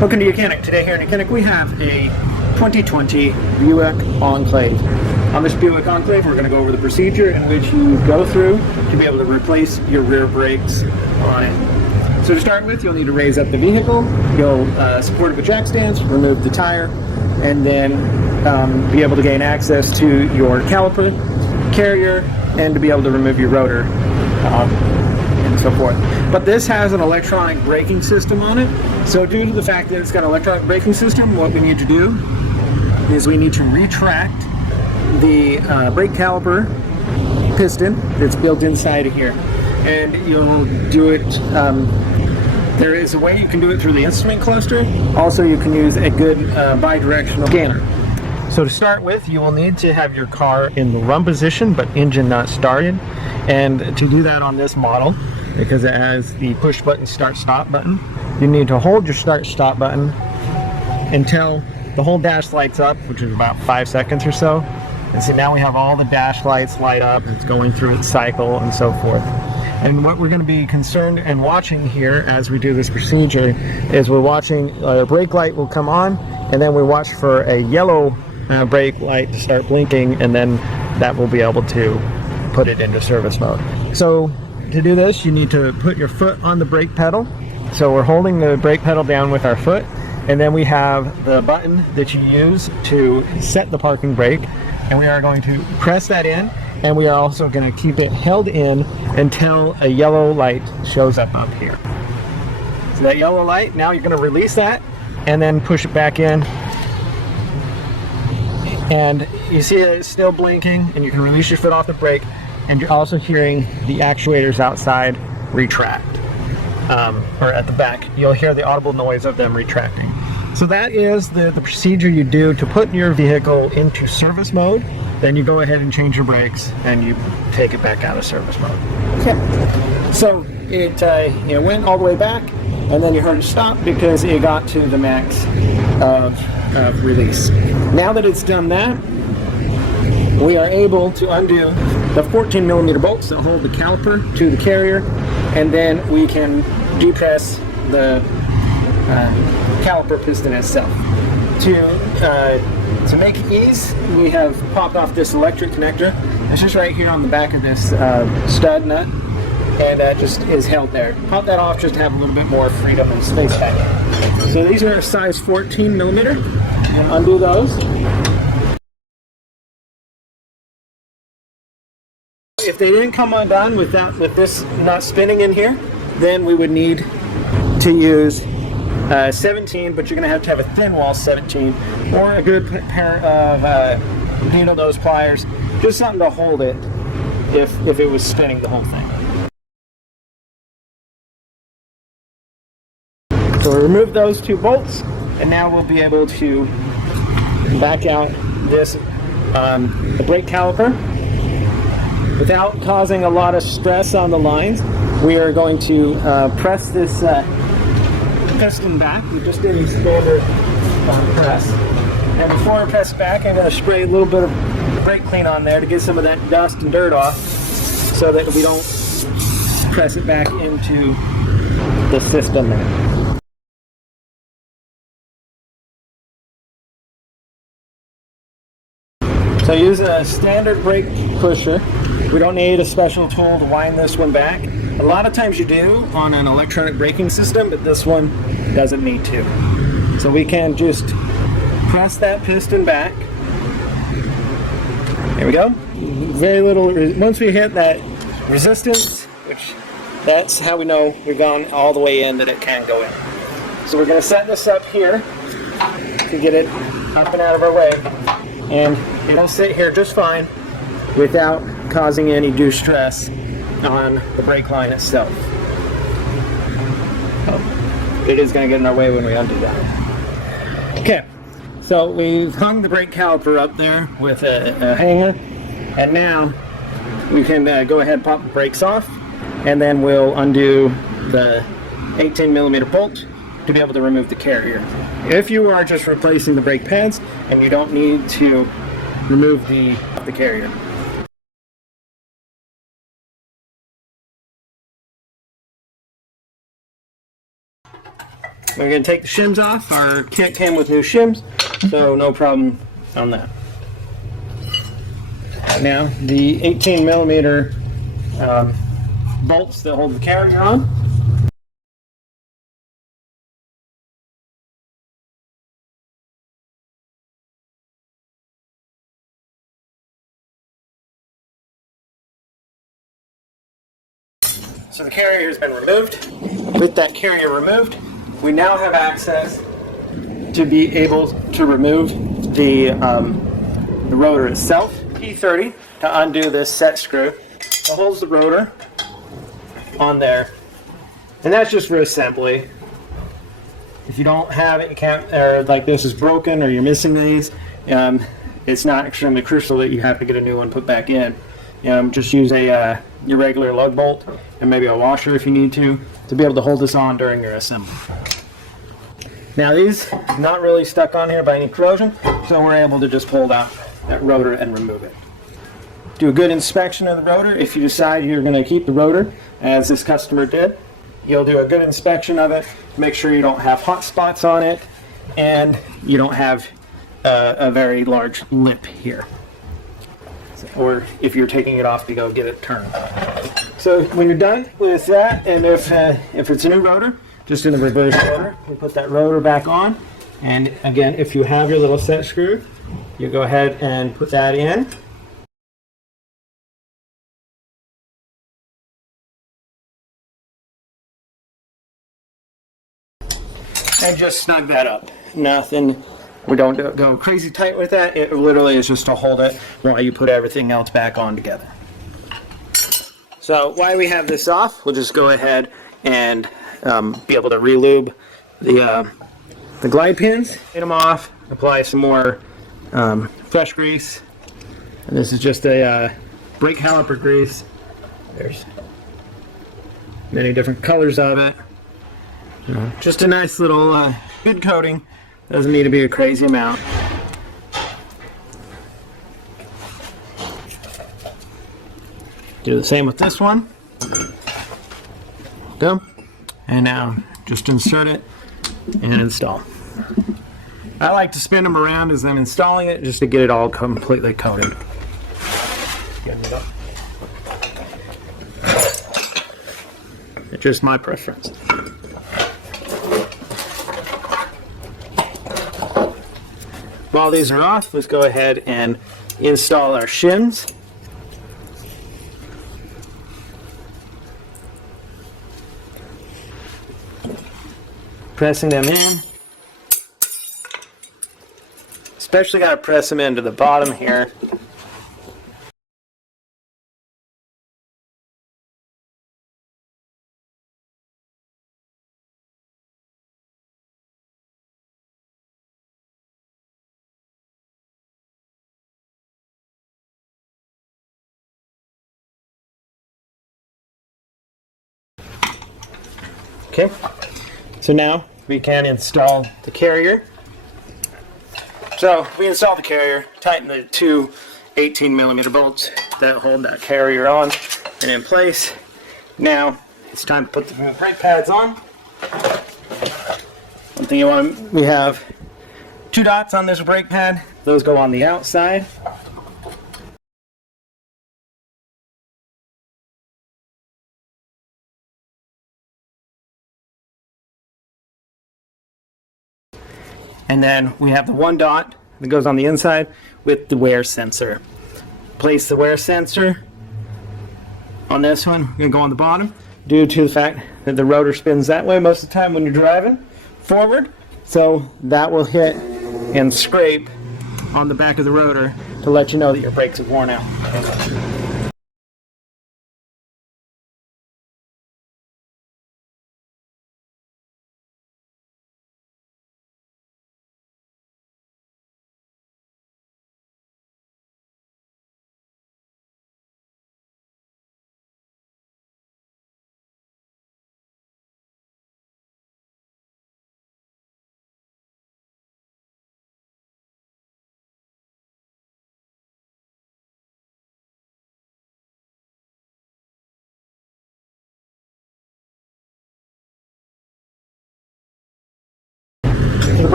Welcome to YOUCANIC. Today here in YOUCANIC we have a 2020 Buick Enclave. On this Buick Enclave we're going to go over the procedure in which you go through to be able to replace your rear brakes on it. So to start with, you'll need to raise up the vehicle, you'll support it with jack stands, remove the tire, and then be able to gain access to your caliper, carrier, and to be able to remove your rotor. And so forth. But this has an electronic braking system on it. So due to the fact that it's got an electronic braking system, what we need to do is we need to retract the brake caliper piston that's built inside of here. And you'll do it, there is a way you can do it through the instrument cluster. Also, you can use a good bidirectional scanner. So to start with, you will need to have your car in the run position, but engine not started. And to do that on this model, because it has the push button start stop button, you need to hold your start stop button until the whole dash lights up, which is about 5 seconds or so. And see, now we have all the dash lights light up, it's going through its cycle and so forth. And what we're going to be concerned and watching here as we do this procedure is we're watching a brake light will come on, and then we watch for a yellow brake light to start blinking, and then that will be able to put it into service mode. So to do this, you need to put your foot on the brake pedal. So we're holding the brake pedal down with our foot, and then we have the button that you use to set the parking brake, and we are going to press that in, and we are also going to keep it held in until a yellow light shows up here. So that yellow light, now you're going to release that and then push it back in, and you see that it's still blinking, and you can release your foot off the brake, and you're also hearing the actuators outside retract, or at the back you'll hear the audible noise of them retracting. So that is the procedure you do to put your vehicle into service mode. Then you go ahead and change your brakes and you take it back out of service mode. Okay. So it went all the way back, and then you heard it stop because it got to the max of release. Now that it's done that, we are able to undo the 14mm bolts that hold the caliper to the carrier, and then we can depress the caliper piston itself. To make ease, we have popped off this electric connector. It's just right here on the back of this stud nut, and that just is held there. Pop that off just to have a little bit more freedom and space back in. So these are a size 14mm. Undo those. If they didn't come undone with this nut spinning in here, then we would need to use 17, but you're going to have a thin wall 17, or a good pair of needle nose pliers, just something to hold it if it was spinning the whole thing. So we remove those two bolts, and now we'll be able to back out this the brake caliper without causing a lot of stress on the lines. We are going to press this piston back. We just did a standard press. And before I press back, I'm going to spray a little bit of brake clean on there to get some of that dust and dirt off, so that we don't press it back into the system there. So use a standard brake pusher. We don't need a special tool to wind this one back. A lot of times you do on an electronic braking system, but this one doesn't need to. So we can just press that piston back. There we go. Very little, once we hit that resistance, which that's how we know we've gone all the way in, that it can go in. So we're going to set this up here to get it up and out of our way. And it'll sit here just fine without causing any due stress on the brake line itself. Oh, it is going to get in our way when we undo that. Okay, so we've hung the brake caliper up there with a hanger, and now we can go ahead and pop the brakes off, and then we'll undo the 18mm bolt to be able to remove the carrier. If you are just replacing the brake pads and you don't need to remove the carrier. We're going to take the shims off. Our kit came with new shims, so no problem on that. Now, the 18 millimeter bolts that hold the carrier on. So the carrier has been removed. With that carrier removed, we now have access to be able to remove the rotor itself. P30 to undo this set screw that holds the rotor on there, and that's just for assembly. If you don't have it, you can't, or like this is broken or you're missing these, it's not extremely crucial that you have to get a new one put back in. Just use a your regular lug bolt and maybe a washer if you need to be able to hold this on during your assembly. Now these not really stuck on here by any corrosion, so we're able to just pull out that rotor and remove it. Do a good inspection of the rotor. If you decide you're going to keep the rotor, as this customer did, you'll do a good inspection of it, make sure you don't have hot spots on it, and you don't have a very large lip here. Or if you're taking it off to go get it turned. So when you're done with that, and if it's a new rotor, just in the reverse order, we put that rotor back on. And again, if you have your little set screw, you go ahead and put that in. And just snug that up. Nothing. We don't go crazy tight with that. It literally is just to hold it while you put everything else back on together. So while we have this off, we'll just go ahead and be able to re-lube the glide pins. Get them off. Apply some more fresh grease. And this is just a brake caliper grease. There's many different colors of it. Just a nice little good coating. Doesn't need to be a crazy amount. Do the same with this one. Go. And now just insert it and install. I like to spin them around as I'm installing it just to get it all completely coated. Getting it up. It's just my preference. While these are off, let's go ahead and install our shims. Pressing them in. Especially got to press them into the bottom here. Okay, so now we can install the carrier. So we install the carrier, tighten the two 18 millimeter bolts that hold that carrier on and in place. Now it's time to put the brake pads on. One thing you want, we have two dots on this brake pad. Those go on the outside. And then we have the one dot that goes on the inside with the wear sensor. Place the wear sensor on this one. We're going to go on the bottom due to the fact that the rotor spins that way most of the time when you're driving forward. So that will hit and scrape on the back of the rotor to let you know that your brakes have worn out.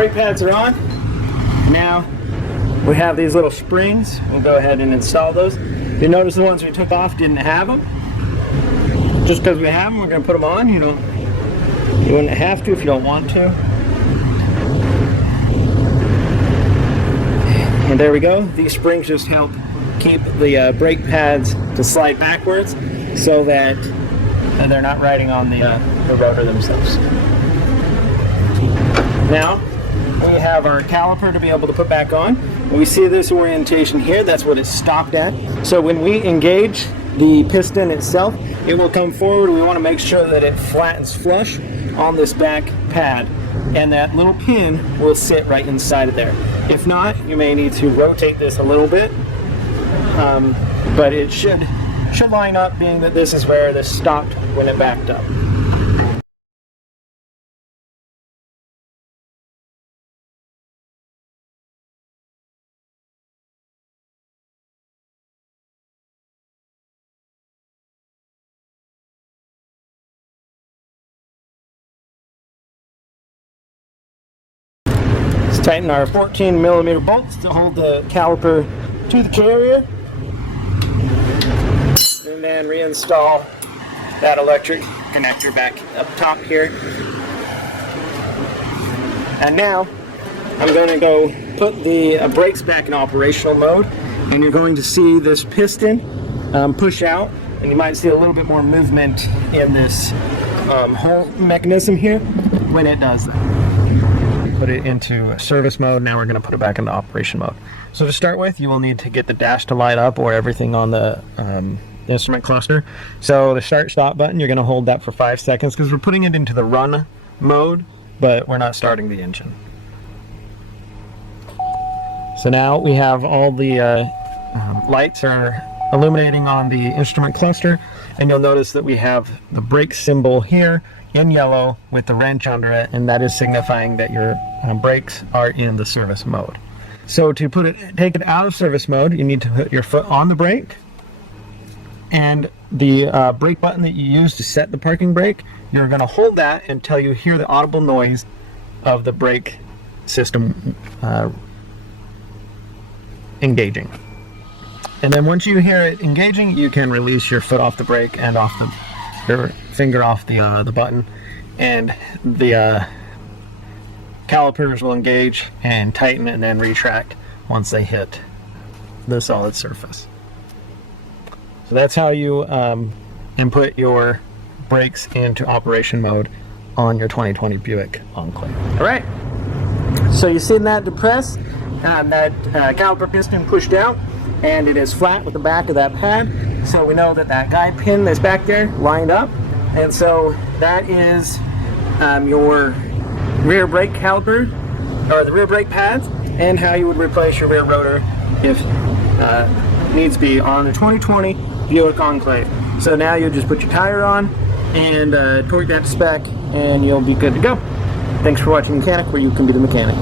brake pads are on. Now we have these little springs. We'll go ahead and install those. You notice the ones we took off didn't have them. Just because we have them, we're going to put them on. You wouldn't have to if you don't want to. And there we go. These springs just help keep the brake pads to slide backwards so that they're not riding on the rotor themselves. Now we have our caliper to be able to put back on. We see this orientation here, that's what it's stopped at. So when we engage the piston itself, it will come forward. We want to make sure that it flattens flush on this back pad, and that little pin will sit right inside of there. If not, you may need to rotate this a little bit, but it should line up, being that this is where this stopped when it backed up. Tighten our 14mm bolts to hold the caliper to the carrier, and then reinstall that electric connector back up top here. And now I'm going to go put the brakes back in operational mode, and you're going to see this piston push out, and you might see a little bit more movement in this whole mechanism here when it does that. Put it into service mode. Now we're going to put it back into operation mode. So to start with, you will need to get the dash to light up, or everything on the instrument cluster. So the start stop button, you're going to hold that for 5 seconds because we're putting it into the run mode, but we're not starting the engine. So now we have all the lights are illuminating on the instrument cluster, and you'll notice that we have the brake symbol here in yellow with the wrench under it, and that is signifying that your brakes are in the service mode. So to take it out of service mode, you need to put your foot on the brake, and the brake button that you use to set the parking brake, you're going to hold that until you hear the audible noise of the brake system engaging. And then once you hear it engaging, you can release your foot off the brake and off your finger off the button, and the calipers will engage and tighten and then retract once they hit the solid surface. So that's how you input your brakes into operation mode on your 2020 Buick Enclave. All right, so you've seen that depress, that caliper piston pushed out, and it is flat with the back of that pad. So we know that that guide pin that's back there lined up, and so that is your rear brake caliper, or the rear brake pads, and how you would replace your rear rotor if needs be on the 2020 Buick Enclave. So now you just put your tire on and torque that to spec, and you'll be good to go. Thanks for watching Mechanic, where you can be the mechanic.